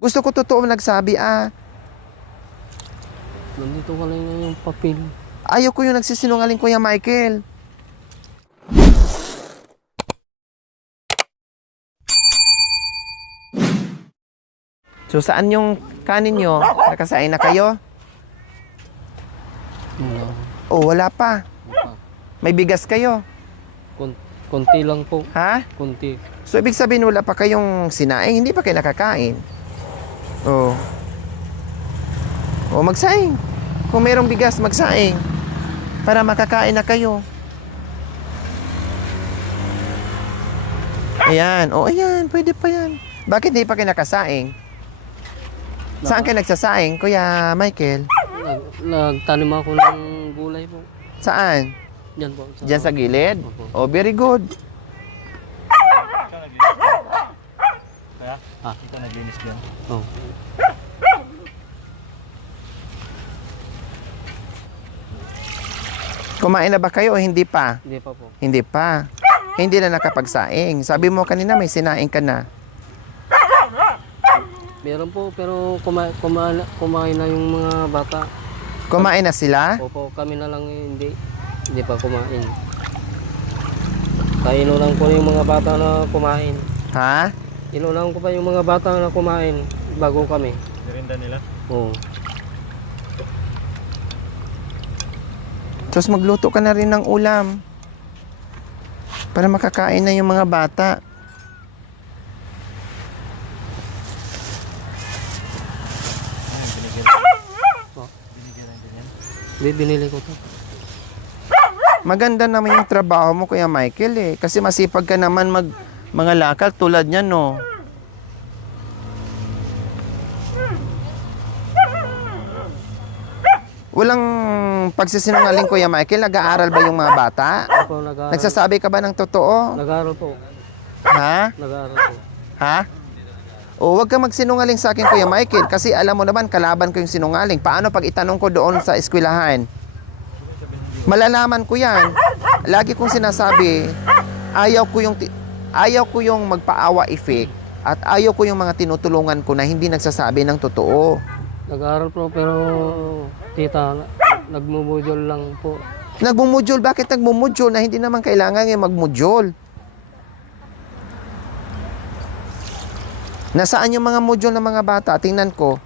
Gusto ko totoo nagsabi, Nandito ka lang yung papel. Ayaw ko yung nagsisinungaling, Kuya Michael. So, saan yung kanin nyo? Nakasain na kayo? Wala. Oh, wala pa. Wala. May bigas kayo. Konti lang po. Ha? Konti. So, ibig sabihin wala pa kayong sinaing, hindi pa kayo nakakain. Oh. Oh, magsaing. Kung mayroong bigas, magsaing. Para makakain na kayo. Ayan. Oh, ayan. Pwede pa yan. Bakit hindi pa kayo nakasaing? Saan kayo nagsasaing, Kuya Michael? Nagtanim ako ng gulay po. Saan? Diyan po. Diyan sa gilid? Opo. Oh, very good. Kaya? Ah. Ikaw naglinis dyan. Oh. Kumain na ba kayo o hindi pa? Hindi pa po. Hindi pa. Hindi na nakapagsaing. Sabi mo kanina may sinaing ka na. Meron po pero kumain na yung mga bata. Kumain na sila? Opo, kami na lang hindi. Hindi pa kumain. Kainunan ko yung mga bata na kumain. Ha? Inunan ko pa yung mga bata na kumain bago kami. Merinda nila? Oo. Tapos magluto ka na rin ng ulam. Para makakain na yung mga bata. Hindi, binili ko to. Maganda naman yung trabaho mo, Kuya Michael eh. Kasi masipag ka naman mga lakal tulad niyan, no? Walang pagsisinungaling, Kuya Michael. Nag-aaral ba yung mga bata? Ako nag-aaral. Nagsasabi ka ba ng totoo? Nag-aaral po. Ha? Nag-aaral po. Ha? O, wag ka magsinungaling sa akin, Kuya Michael, kasi alam mo naman, kalaban ko yung sinungaling. Paano pag itanong ko doon sa eskwelahan? Malalaman ko yan. Lagi kong sinasabi, ayaw ko yung magpaawa effect at ayaw ko yung mga tinutulungan ko na hindi nagsasabi ng totoo. Nag-aaral po pero tita, nagmumudol lang po. Nagmumudjol, bakit nagmumudjol na hindi naman kailangan yung magmudjol? Nasaan yung mga module ng mga bata? Tingnan ko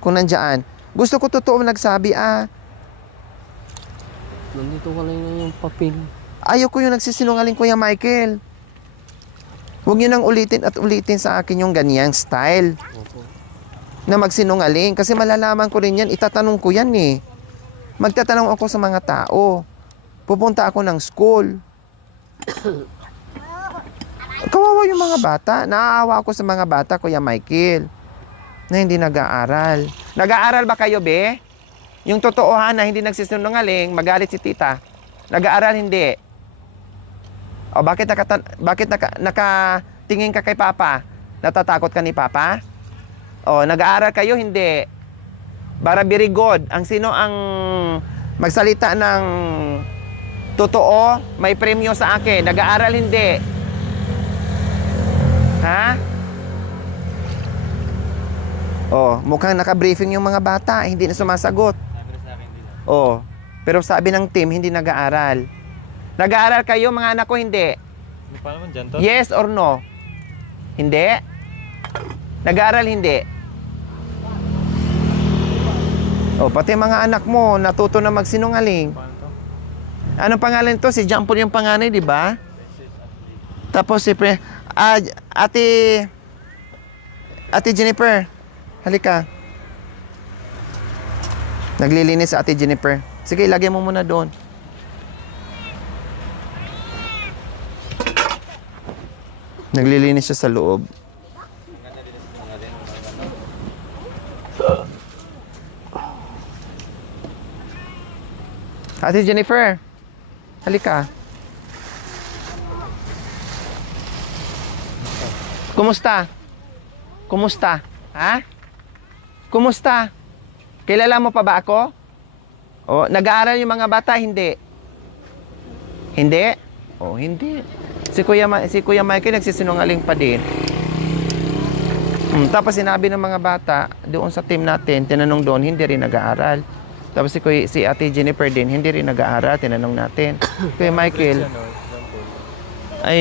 kung nandiyan. Gusto ko totoo nagsabi, Nandito ka lang yung papel. ayaw ko yung nagsisinungaling, Kuya Michael. Huwag niyo nang ulitin at ulitin sa akin yung ganyang style Opo. na magsinungaling. Kasi malalaman ko rin yan, itatanong ko yan eh. Magtatanong ako sa mga tao. Pupunta ako ng school. Kawawa yung mga bata. Naaawa ako sa mga bata, Kuya Michael, na hindi nag-aaral. Nag-aaral ba kayo, be? Yung totoohan na hindi nagsisinungaling, magalit si tita. Nag-aaral, hindi. O bakit nakatingin ka kay Papa? Natatakot ka ni Papa? O nag-aaral kayo, hindi. Para very good. Ang sino ang magsalita ng totoo, may premyo sa akin. Nag-aaral, hindi. Ha? Oh, mukhang naka-briefing yung mga bata, hindi na sumasagot. Sabi na sa akin din. Oh, pero sabi ng team, hindi nag-aaral. Nag-aaral kayo, mga anak ko, hindi. Ano pa naman dyan to? Yes or no? Hindi? Nag-aaral, hindi? Oh, pati mga anak mo, natuto na magsinungaling. Paano to? Anong pangalan to? Si Jampol yung panganay, di ba? Tapos si Ate Jennifer, halika. Naglilinis si Ate Jennifer. Sige, ilagay mo muna doon. Naglilinis siya sa loob. Ate Jennifer, halika. Kumusta? Kumusta? Ha? Kumusta? Kilala mo pa ba ako? O, nag-aaral yung mga bata? Hindi. Hindi? O, hindi. Si Kuya Michael nagsisinungaling pa din. Tapos sinabi ng mga bata, doon sa team natin, tinanong doon, hindi rin nag-aaral. Tapos si Ate Jennifer din, hindi rin nag-aaral, tinanong natin. Kuya Michael, Ano, example. ay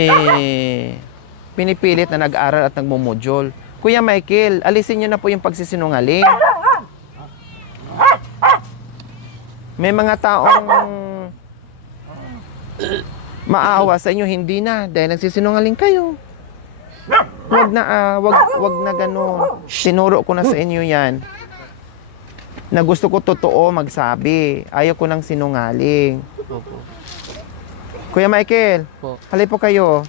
pinipilit na nag-aaral at nagmumodule. Kuya Michael, alisin niyo na po yung pagsisinungaling. May mga taong maawa sa inyo, hindi na, dahil nagsisinungaling kayo. Wag na gano'n. Sinuro ko na sa inyo yan. Na gusto ko totoo magsabi. Ayaw ko ng sinungaling. Opo. Kuya Michael, Po. halip po kayo.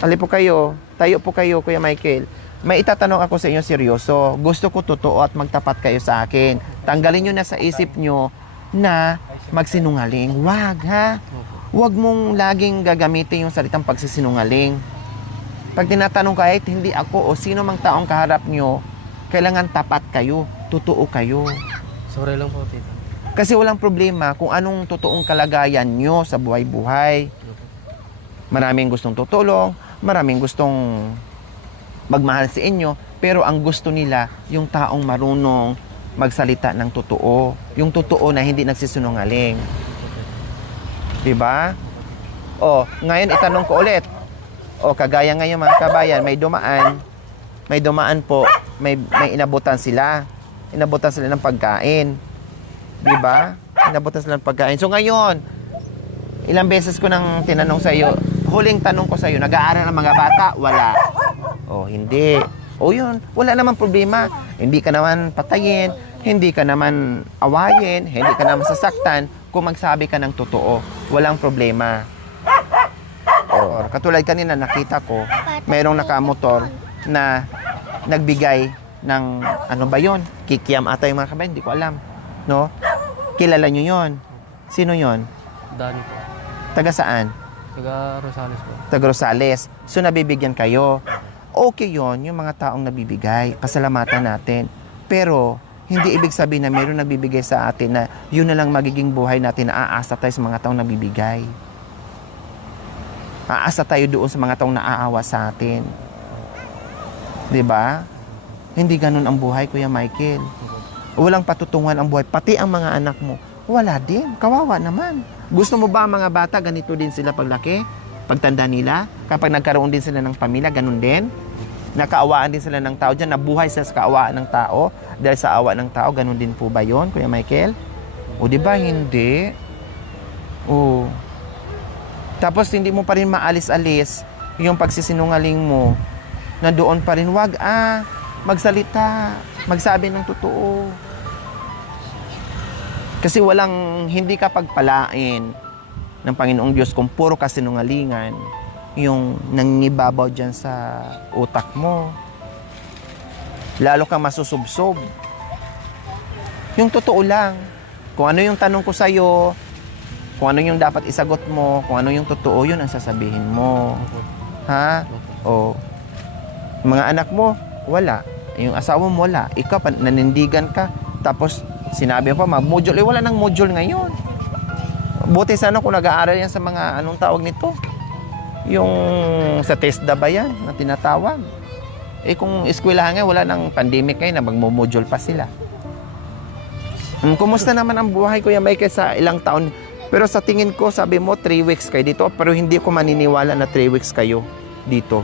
Halip po kayo. Tayo po kayo, Kuya Michael. May itatanong ako sa inyo seryoso. Gusto ko totoo at magtapat kayo sa akin. Tanggalin nyo na sa isip nyo na magsinungaling. Wag, ha? Huwag mong laging gagamitin yung salitang pagsisinungaling. Pag tinatanong kahit hindi ako o sino mang taong kaharap nyo, kailangan tapat kayo, totoo kayo. Sorry lang po, tita. Kasi walang problema kung anong totoong kalagayan nyo sa buhay-buhay. Maraming gustong tutulong, maraming gustong magmahal sa inyo, pero ang gusto nila yung taong marunong magsalita ng totoo. Yung totoo na hindi nagsisinungaling. Diba? O, ngayon itanong ko ulit. O, kagaya ngayon mga kabayan, may dumaan po, may inabutan sila. Inabutan sila ng pagkain. Diba? Inabutan sila ng pagkain. So ngayon, ilang beses ko nang tinanong sa iyo, huling tanong ko sa iyo, nag-aaral ang mga bata? Wala. O, hindi. O yun, wala naman problema. Hindi ka naman patayin, hindi ka naman awayin, hindi ka naman sasaktan kung magsabi ka ng totoo. Walang problema. O, katulad kanina nakita ko, mayroong nakamotor na nagbigay ng, ano ba yon? Kikiam ata yung mga kabayan, hindi ko alam. No? Kilala nyo yon? Sino yon? Dani po. Taga saan? Taga Rosales po. Taga Rosales. So nabibigyan kayo. Okay yon, yung mga taong nabibigay. Pasalamatan natin. Pero, hindi ibig sabihin na mayroong nagbibigay sa atin na yun na lang magiging buhay natin na aasa tayo sa mga taong nabibigay. Aasa tayo doon sa mga taong naaawa sa atin. 'Di ba? Hindi ganun ang buhay, Kuya Michael. Walang patutungan ang buhay. Pati ang mga anak mo, wala din. Kawawa naman. Gusto mo ba ang mga bata, ganito din sila paglaki? Pagtanda nila? Kapag nagkaroon din sila ng pamilya, ganun din? Nakaawaan din sila ng tao dyan, nabuhay sila sa kaawaan ng tao, dahil sa awa ng tao, ganun din po ba yon, Kuya Michael? O di ba hindi? O. Tapos hindi mo pa rin maalis-alis yung pagsisinungaling mo, na doon pa rin, wag magsalita, magsabi ng totoo. Kasi hindi ka pagpalain ng Panginoong Diyos kung puro kasinungalingan yung nangibabaw dyan sa utak mo. Lalo kang masusubsob. Yung totoo lang. Kung ano yung tanong ko sa'yo, kung ano yung dapat isagot mo, kung ano yung totoo, yun ang sasabihin mo. Ha? O. Yung mga anak mo, wala. Yung asawa mo, wala. Ikaw, nanindigan ka. Tapos, sinabi pa, mag-module. Wala nang module ngayon. Buti sana kung nag-aaral yan sa mga, anong tawag nito? Yung sa TESDA ba yan na tinatawag? Kung eskwelahan nga, wala nang pandemic ngayon na magmo-module pa sila. Kumusta naman ang buhay, Kuya Michael, sa ilang taon? Pero sa tingin ko, sabi mo, 3 weeks kayo dito. Pero hindi ko maniniwala na 3 weeks kayo dito.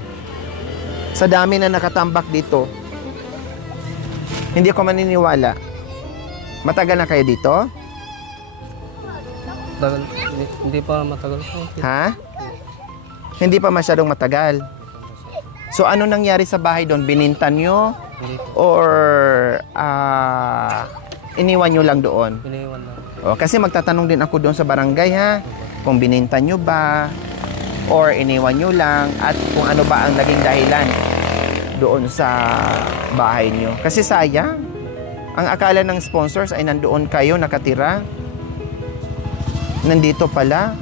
Sa dami na nakatambak dito, hindi ko maniniwala. Matagal na kayo dito? Tagal, hindi pa matagal po. Ha? Hindi pa masyadong matagal. So, ano nangyari sa bahay doon? Bininta nyo? Hindi po. Or iniwan nyo lang doon? Iniwan lang. O, kasi magtatanong din ako doon sa barangay, ha? Kung bininta nyo ba? Or iniwan nyo lang? At kung ano ba ang naging dahilan doon sa bahay nyo? Kasi sayang. Ang akala ng sponsors ay nandoon kayo nakatira. Nandito pala.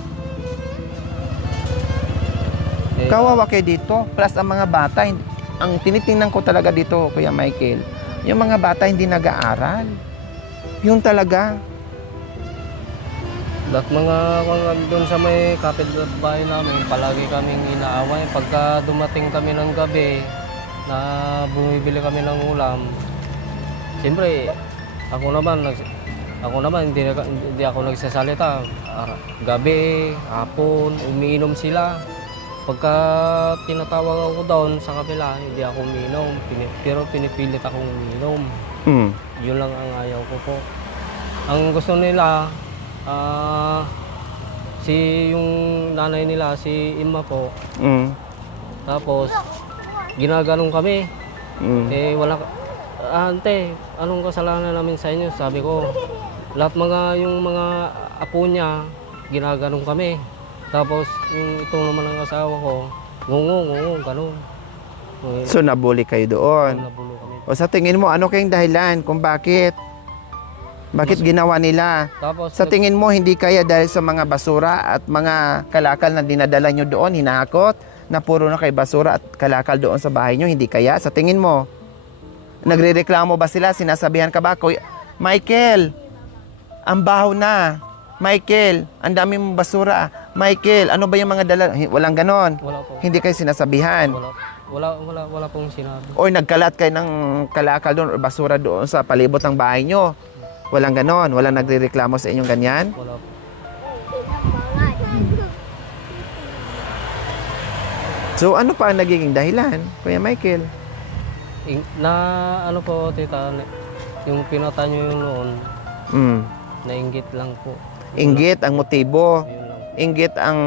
Kawawa kayo dito. Plus ang mga bata, ang tinitingnan ko talaga dito, Kuya Michael, yung mga bata hindi nag-aaral. Yun talaga. Lahat mga doon sa may kapitbahay namin, palagi kaming inaaway. Pagka dumating kami ng gabi na bumibili kami ng ulam, siyempre, ako naman hindi ako nagsasalita. Gabi, hapon, umiinom sila. Pagka tinatawag ako doon sa kabila, hindi ako umiinom. Pero pinipilit akong umiinom. Yun lang ang ayaw ko po. Ang gusto nila, yung nanay nila, si Ima po. Tapos, ginaganong kami. Wala, ante, anong kasalanan namin sa inyo? Sabi ko, lahat yung mga apo niya, ginaganong kami. Tapos, itong naman ang asawa ko, ngungo, ganun. So nabuli kayo doon. Nabulo kami. O sa tingin mo, ano kayong dahilan kung bakit? Bakit ginawa nila? Tapos, Sa tingin mo, hindi kaya dahil sa mga basura at mga kalakal na dinadala nyo doon, hinahakot, na puro na kay basura at kalakal doon sa bahay nyo, hindi kaya? Sa tingin mo, nagrereklamo ba sila? Sinasabihan ka ba? Michael, ang baho na. Michael, ang dami mong basura. Michael, ano ba yung mga dala? Walang ganon. wala po. Hindi kayo sinasabihan. Wala pong sinabi. O nagkalat kayo ng kalakal doon o basura doon sa palibot ng bahay nyo. Walang ganon. Walang nagrereklamo sa inyong ganyan. Wala po. So ano pa ang nagiging dahilan, Kuya Michael? Ano po, tita, yung pinata nyo yung noon, nainggit lang po. Inggit ang motibo. Yun lang. Inggit ang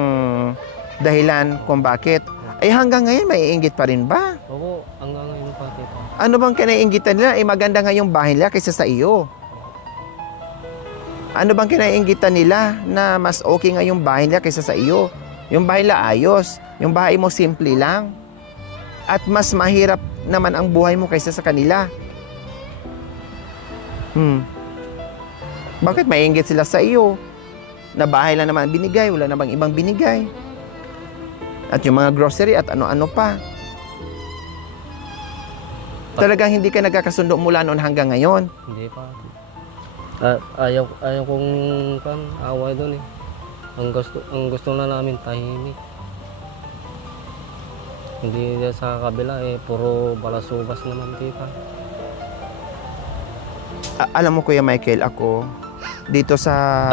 dahilan kung bakit. Ay hanggang ngayon may inggit pa rin ba? Opo, hanggang ngayon pa, tita. Ano bang kinaiinggitan nila? Maganda nga yung bahay nila kaysa sa iyo. Ano bang kinaiinggitan nila na mas okay nga yung bahay nila kaysa sa iyo? Yung bahay nila ayos. Yung bahay mo simple lang. At mas mahirap naman ang buhay mo kaysa sa kanila. Bakit maiinggit sila sa iyo? Na bahay lang naman binigay, wala na bang ibang binigay? At yung mga grocery at ano-ano pa. Talagang hindi ka nagkakasundo mula noon hanggang ngayon. Hindi pa. Ayaw kong away doon eh. Ang gusto na namin tahimik. Hindi sa kabila eh, puro balasubas naman, tita. Alam mo Kuya Michael, ako dito sa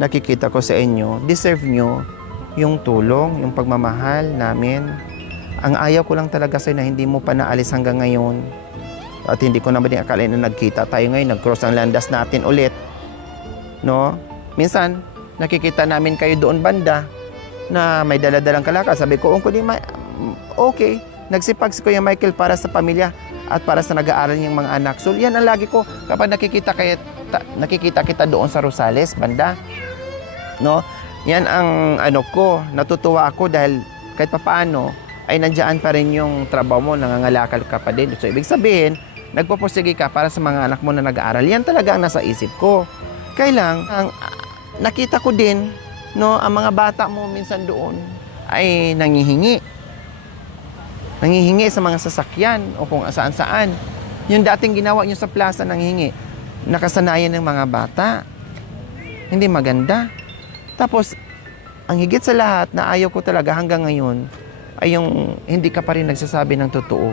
nakikita ko sa inyo, deserve nyo yung tulong, yung pagmamahal namin. Ang ayaw ko lang talaga sa'yo na hindi mo pa naalis hanggang ngayon. At hindi ko naman din akalain na nagkita tayo ngayon, nag-cross ang landas natin ulit. No? Minsan, nakikita namin kayo doon banda na may daladalang kalakal. Sabi ko, okay, nagsipag si Kuya Michael para sa pamilya at para sa nag-aaral niyang mga anak. So yan ang lagi ko kapag nakikita kita doon sa Rosales banda. No? Yan ang ko, natutuwa ako dahil kahit papaano ay nandiyan pa rin yung trabaho mo, nangangalakal ka pa din. So ibig sabihin, nagpupursige ka para sa mga anak mo na nag-aaral. Yan talaga ang nasa isip ko. Kailang nakita ko din, no, ang mga bata mo minsan doon ay nangihingi sa mga sasakyan o kung saan-saan. Yung dating ginawa nyo sa plaza nanghihingi, nakasanayan ng mga bata. Hindi maganda. Tapos, ang higit sa lahat na ayaw ko talaga hanggang ngayon ay yung hindi ka pa rin nagsasabi ng totoo.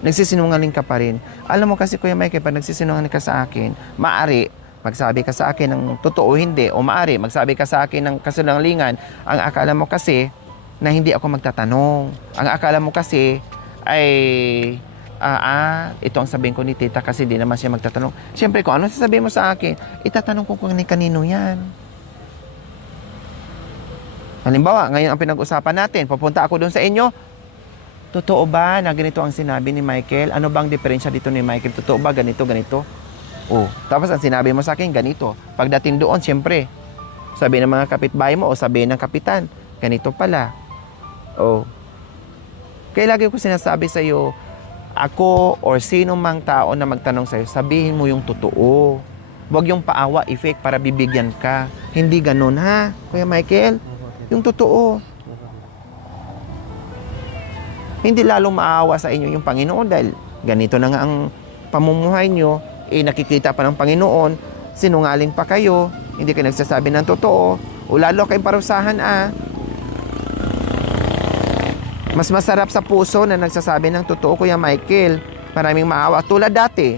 Nagsisinungaling ka pa rin. Alam mo kasi Kuya Michael, pag nagsisinungaling ka sa akin, maari magsabi ka sa akin ng totoo hindi o maari magsabi ka sa akin ng kasinungalingan. Ang akala mo kasi na hindi ako magtatanong. Ang akala mo kasi ay ito ang sabihin ko ni tita kasi hindi naman siya magtatanong. Siyempre kung ano sasabihin mo sa akin, itatanong ko kung kanino yan. Halimbawa, ngayon ang pinag-usapan natin, papunta ako doon sa inyo, totoo ba na ganito ang sinabi ni Michael? Ano bang diferensya dito ni Michael? Totoo ba ganito? Oh, tapos ang sinabi mo sa akin, ganito. Pagdating doon, siyempre, sabi ng mga kapitbahay mo o sabi ng kapitan, ganito pala. Oh. Kaya lagi ko sinasabi sa iyo, ako or sino mang tao na magtanong sa iyo, sabihin mo yung totoo. Huwag yung paawa, effect para bibigyan ka. Hindi ganun ha, Kuya Michael? Yung totoo. Hindi lalong maawa sa inyo yung Panginoon dahil ganito na nga ang pamumuhay nyo, nakikita pa ng Panginoon, sinungaling pa kayo, hindi kayo nagsasabi ng totoo, o lalo kayong parusahan Mas masarap sa puso na nagsasabi ng totoo, Kuya Michael. Maraming maawa. Tulad dati.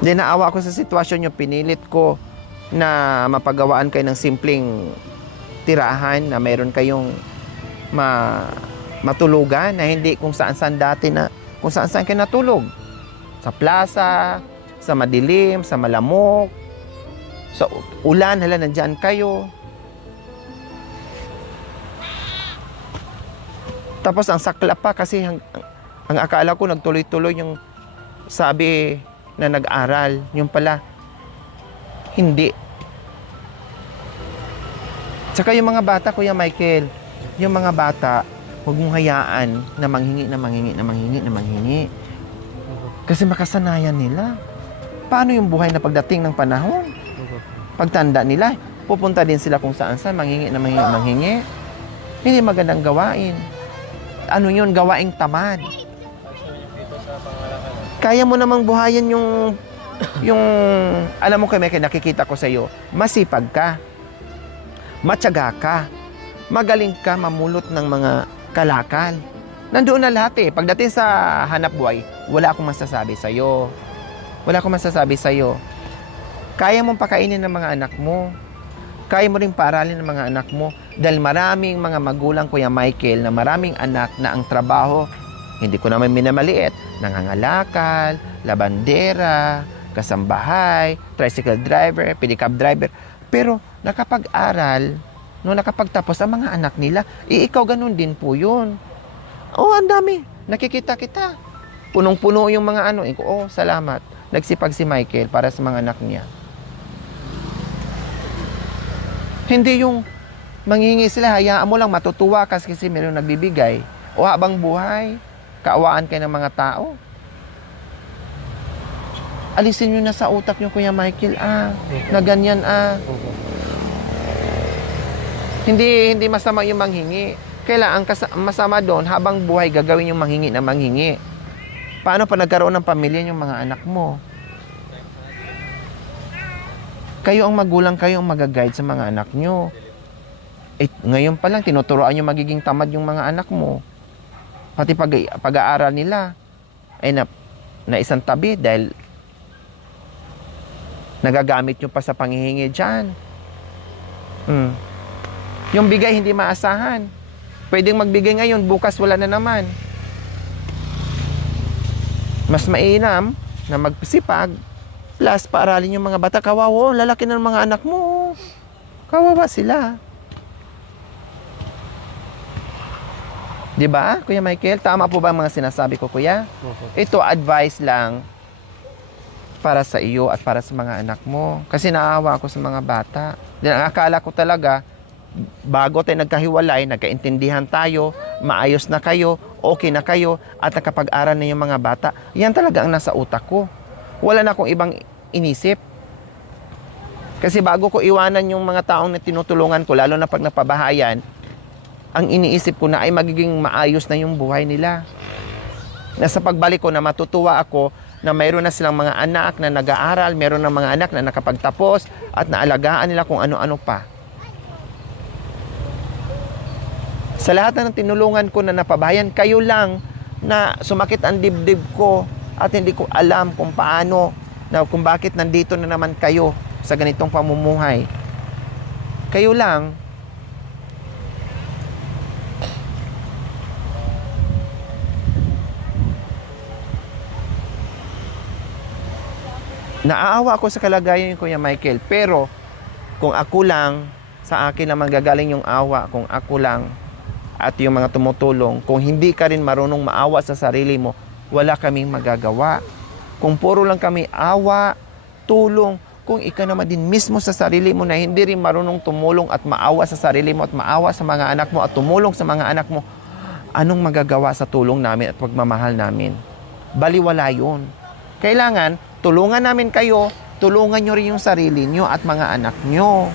Hindi, naawa ako sa sitwasyon nyo. Pinilit ko na mapagawaan kayo ng simpleng tirahan na mayroon kayong matulugan na hindi kung saan-saan dati na kung saan-saan kayo natulog. Sa plaza, sa madilim, sa malamok, sa ulan, nandyan kayo. Tapos ang sakla pa kasi ang akala ko nagtuloy-tuloy yung sabi na nag-aral. Yung pala, hindi. Tsaka yung mga bata, Kuya Michael, yung mga bata, huwag mong hayaan na manghingi. Kasi makasanayan nila. Paano yung buhay na pagdating ng panahon? Pagtanda nila, pupunta din sila kung saan-saan, manghingi. Hindi magandang gawain. Ano yun? Gawaing tamad. Kaya mo namang buhayan yung alam mo kaya nakikita ko sa iyo, masipag ka, matyaga ka, magaling ka mamulot ng mga kalakal. Nandoon na lahat Pagdating sa hanap buhay, wala akong masasabi sa iyo. Kaya mong pakainin ng mga anak mo. Kaya mo rin paaralin ng mga anak mo. Dahil maraming mga magulang, Kuya Michael, na maraming anak na ang trabaho, hindi ko naman minamaliit, nangangalakal, labandera, kasambahay, tricycle driver, pedicab driver. Pero nakapag-aral, nakapagtapos ang mga anak nila, ikaw ganun din po yun. Ang dami. Nakikita kita. Punong-puno yung mga salamat. Nagsipag si Michael para sa mga anak niya. Hindi yung manghingi sila, hayaan mo lang matutuwa kasi mayroong nagbibigay. O habang buhay, kaawaan kayo ng mga tao. Alisin nyo na sa utak nyo, Kuya Michael, na ganyan, Hindi masama yung manghingi. Kailangan masama doon, habang buhay, gagawin yung manghingi na manghingi. Paano pa nagkaroon ng pamilya yung mga anak mo? Kayo ang magulang, kayo ang mag-guide sa mga anak nyo. Ngayon pa lang, tinuturoan yung magiging tamad yung mga anak mo. Pati pag-aaral nila ay na isang tabi dahil nagagamit nyo pa sa panghihingi dyan. Yung bigay hindi maasahan. Pwedeng magbigay ngayon, bukas wala na naman. Mas mainam na magsipag, plus paaralin yung mga bata. Kawawa, lalaki ng mga anak mo. Kawawa sila. Di ba, Kuya Michael? Tama po ba ang mga sinasabi ko, Kuya? Ito, advice lang para sa iyo at para sa mga anak mo. Kasi naawa ako sa mga bata. Ang akala ko talaga, bago tayo nagkahiwalay, nagkaintindihan tayo, maayos na kayo, okay na kayo, at nakapag-aral na yung mga bata. Yan talaga ang nasa utak ko. Wala na akong ibang inisip. Kasi bago ko iwanan yung mga taong na tinutulungan ko, lalo na pag napabahayan, ang iniisip ko na ay magiging maayos na yung buhay nila. Nasa pagbalik ko na matutuwa ako na mayroon na silang mga anak na nag-aaral, mayroon na mga anak na nakapagtapos at naalagaan nila kung ano-ano pa. Sa lahat na ng tinulungan ko na napabahayan, kayo lang na sumakit ang dibdib ko at hindi ko alam kung paano, kung bakit nandito na naman kayo sa ganitong pamumuhay. Kayo lang. Naaawa ako sa kalagayan ni Kuya Michael, pero kung ako lang, sa akin lang manggagaling yung awa, kung ako lang at yung mga tumutulong, kung hindi ka rin marunong maawa sa sarili mo, wala kaming magagawa. Kung puro lang kami awa, tulong, kung ikaw naman din mismo sa sarili mo na hindi rin marunong tumulong at maawa sa sarili mo at maawa sa mga anak mo at tumulong sa mga anak mo, anong magagawa sa tulong namin at pagmamahal namin? Baliwala yun. Kailangan, tulungan namin kayo, tulungan nyo rin yung sarili nyo at mga anak nyo.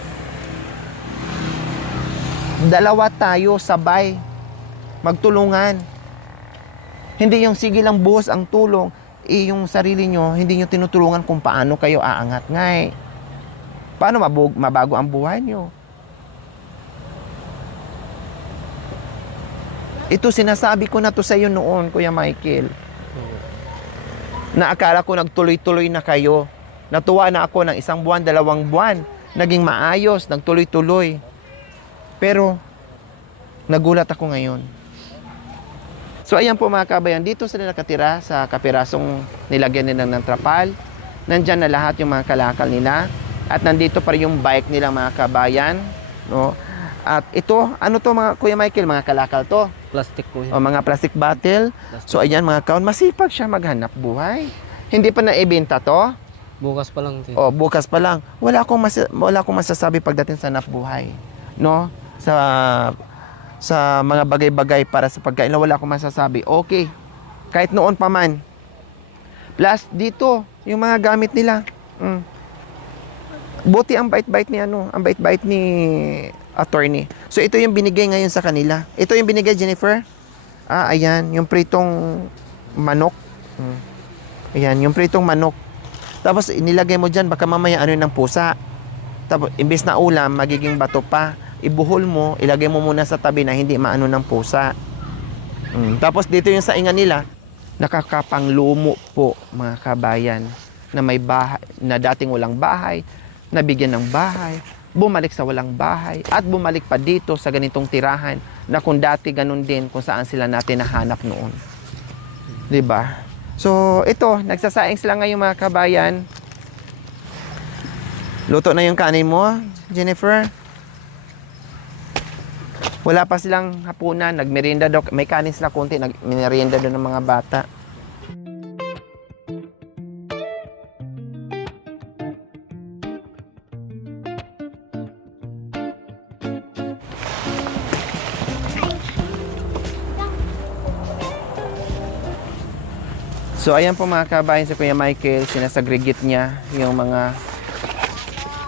Dalawa tayo sabay magtulungan. Hindi yung sige lang buhos ang tulong. yung sarili nyo, hindi nyo tinutulungan kung paano kayo aangat nga eh. Paano mabago ang buhay nyo? Ito sinasabi ko na to sa iyo noon, Kuya Michael. Na akala ko nagtuloy-tuloy na kayo. Natuwa na ako ng 1 buwan, 2 buwan. Naging maayos, nagtuloy-tuloy. Pero, nagulat ako ngayon. So, ayan po mga kabayan, dito sila nakatira sa kapirasong nilagyan nila ng trapal. Nandyan na lahat yung mga kalakal nila. At nandito pa rin yung bike nila mga kabayan. No? At ito, ano to mga Kuya Michael, mga kalakal to? Plastic po O mga plastic bottle. So, ayan mga kaon, masipag siya maghanap buhay. Hindi pa naibenta to. Bukas pa lang. O, bukas pa lang. Wala akong masasabi pagdating sa hanap buhay. No? Sa mga bagay-bagay para sa pagkain, wala akong masasabi. Okay. Kahit noon pa man. Plus, dito, yung mga gamit nila. Buti ang bait-bait ni ang bait-bait ni attorney. So, ito yung binigay ngayon sa kanila. Ito yung binigay, Jennifer. Ayan. Yung pritong manok. Ayan, yung pritong manok. Tapos, inilagay mo dyan, baka mamaya ano ng pusa. Tapos, imbis na ulam, magiging bato pa. Ibuhol mo, ilagay mo muna sa tabi na hindi maano ng pusa. Tapos, dito yung saingan nila, nakakapanglumo po, mga kabayan, na may bahay, na dating walang bahay, nabigyan ng bahay, bumalik sa walang bahay, at bumalik pa dito sa ganitong tirahan na kung dati ganun din kung saan sila natin nahanap noon. 'Di ba? So, ito, nagsasaing sila ngayon mga kabayan. Luto na yung kanin mo, Jennifer. Wala pa silang hapunan, nagmerienda daw, may kanin sila konti, nagmerienda daw ng mga bata. So, ayan po mga kabayan si Kuya Michael, sinasagregate niya yung mga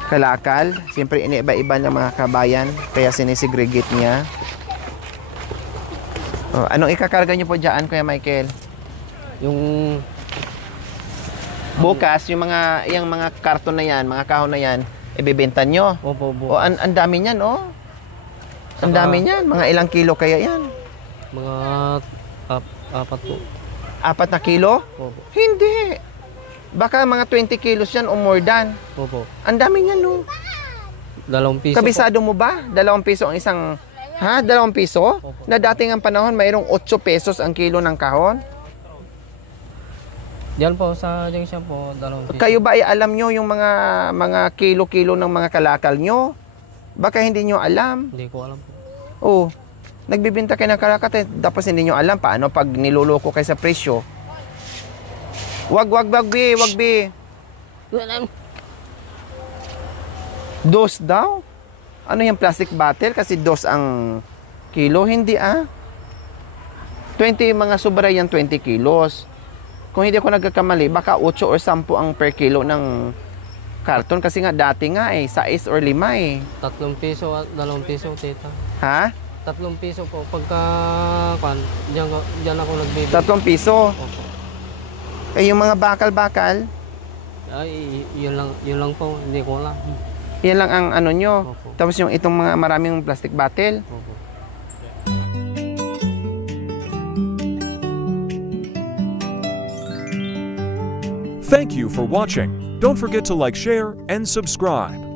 kalakal. Siyempre, iniiba-iba ng mga kabayan, kaya sinisegregate niya. Anong ikakarga niyo po dyan, Kuya Michael? Yung Bukas, yung mga karton na yan, mga kahon na yan, ibibenta nyo. Opo, O, ang dami niyan, oh. Ang dami niyan. Mga ilang kilo kaya yan? mga 4 po. 4 na kilo? Opo. Hindi. Baka mga 20 kilos yan o more than. Opo. Ang dami niyan, no? 2 piso Kabisado mo ba? 2 piso ang isang... Ha? 2 piso? Opo. Na dating ang panahon, mayroong 8 pesos ang kilo ng kahon? po. Diyan po sa junction po, 2 piso. Kayo ba ay alam nyo yung mga kilo-kilo ng mga kalakal nyo? Baka hindi nyo alam. Hindi ko alam po. Oh, nagbibinta kayo ng kalakal, tapos hindi nyo alam paano pag niluloko kayo sa presyo. Wag, bi. Dos daw? Ano yung plastic bottle? Kasi dos ang kilo. Hindi 20 mga sobra yan, 20 kilos. Kung hindi ako nagkakamali, baka 8 or 10 ang per kilo ng karton. Kasi nga dati nga 6 or 5 eh. 3 piso at 2 piso, tita. Ha? 3 piso po. Pagka, diyan ako nagbibili. 3 piso. Opo. Eh, yung mga bakal-bakal, Ay, yun lang po. Hindi ko alam. yan lang ang ano nyo. Opo. Tapos yung itong mga maraming plastic bottle. Opo. Thank you for watching. Don't forget to like, share, and subscribe.